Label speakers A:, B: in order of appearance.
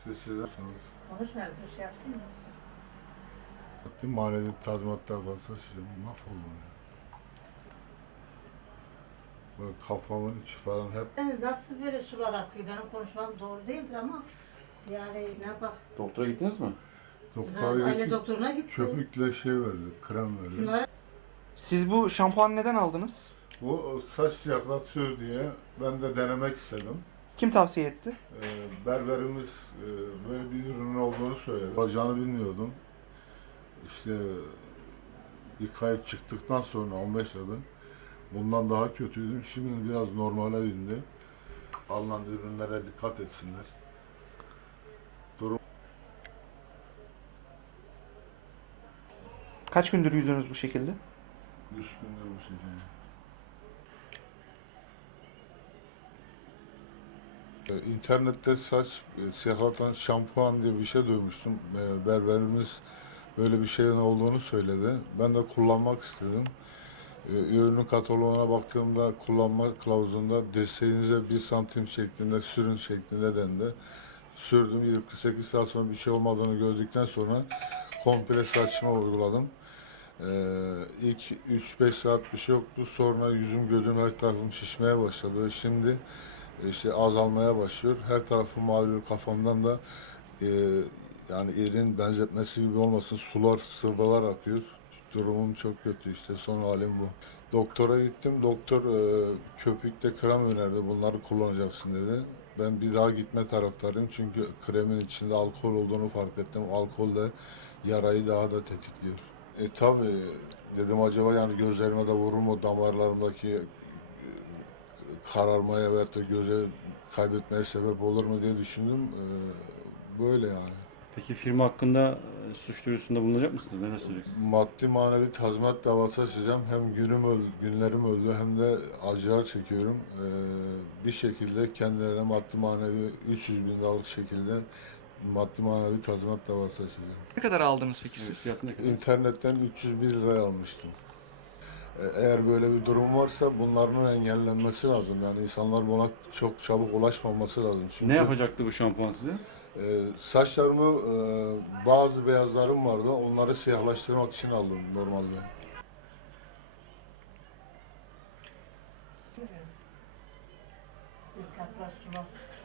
A: Sizler
B: Konuşmuyor, bir şey yapsın mı?
A: maddi manevi tazminatlar varsa size mahvoldum ya. Böyle kafamın içi falan hep
B: Yani nasıl böyle sular akıyor? Benim konuşmam doğru değildir ama yani ne bak.
C: Doktora gittiniz mi?
A: doktora
B: Aile
A: gittik,
B: doktoruna gitti.
A: köpükle şey verdi, krem verdi.
B: Şunlara
D: Siz bu şampuanı neden aldınız?
A: Bu saç siyahlatıyor diye ben de denemek istedim.
D: Kim tavsiye etti?
A: Berberimiz böyle bir ürünün olduğunu söyledi. Bacağını bilmiyordum. İşte yıkayıp çıktıktan sonra 15 adı bundan daha kötüydüm. Şimdi biraz normale bindi. Alınan ürünlere dikkat etsinler. Durum
D: Kaç gündür yüzünüz bu şekilde?
A: 3 gündür bu şekilde. İnternette saç siyahlatan şampuan diye bir şey duymuştum. Berberimiz böyle bir şeyin olduğunu söyledi. Ben de kullanmak istedim. Ürünün kataloğuna baktığımda kullanma kılavuzunda dirseğinize 1 santim şeklinde sürün şeklinde dendi. Sürdüm. 48 saat sonra bir şey olmadığını gördükten sonra komple saçıma uyguladım. İlk 3-5 saat bir şey yoktu. Sonra yüzüm, gözüm, her tarafım şişmeye başladı. Şimdi işte azalmaya başlıyor. Her tarafım mavi, kafamdan da e, yani elin benzetmesi gibi olmasın, sular, sıvılar akıyor. Durumum çok kötü, işte son halim bu. Doktora gittim. Doktor köpükte krem önerdi. Bunları kullanacaksın dedi. Ben bir daha gitme taraftarıyım. Çünkü kremin içinde alkol olduğunu fark ettim. Alkol de yarayı daha da tetikliyor. Tabii dedim, acaba yani gözlerime de vurur mu, damarlarımdaki kararmaya veyahut da göze kaybetmeye sebep olur mu diye düşündüm. Böyle yani.
C: Peki firma hakkında suç duyurusunda bulunacak mısınız? Neler söyleyeceksiniz?
A: Maddi manevi tazminat davası açacağım. Hem günlerim öldü hem de acılar çekiyorum. Bir şekilde kendilerine maddi manevi 300 bin liralık şekilde maddi manevi tazminat davası açacağım.
D: Ne kadar aldınız peki
C: Evet,
D: siz?
C: fiyatı ne kadar?
A: İnternetten 301 liraya almıştım. Eğer böyle bir durum varsa bunların engellenmesi lazım. Yani insanlar buna çok çabuk ulaşmaması lazım. Çünkü
C: Ne yapacaktı bu şampuan size?
A: saçlarımı bazı beyazlarım vardı. Onları siyahlaştırmak için aldım normalde.
B: bir kaplar sular.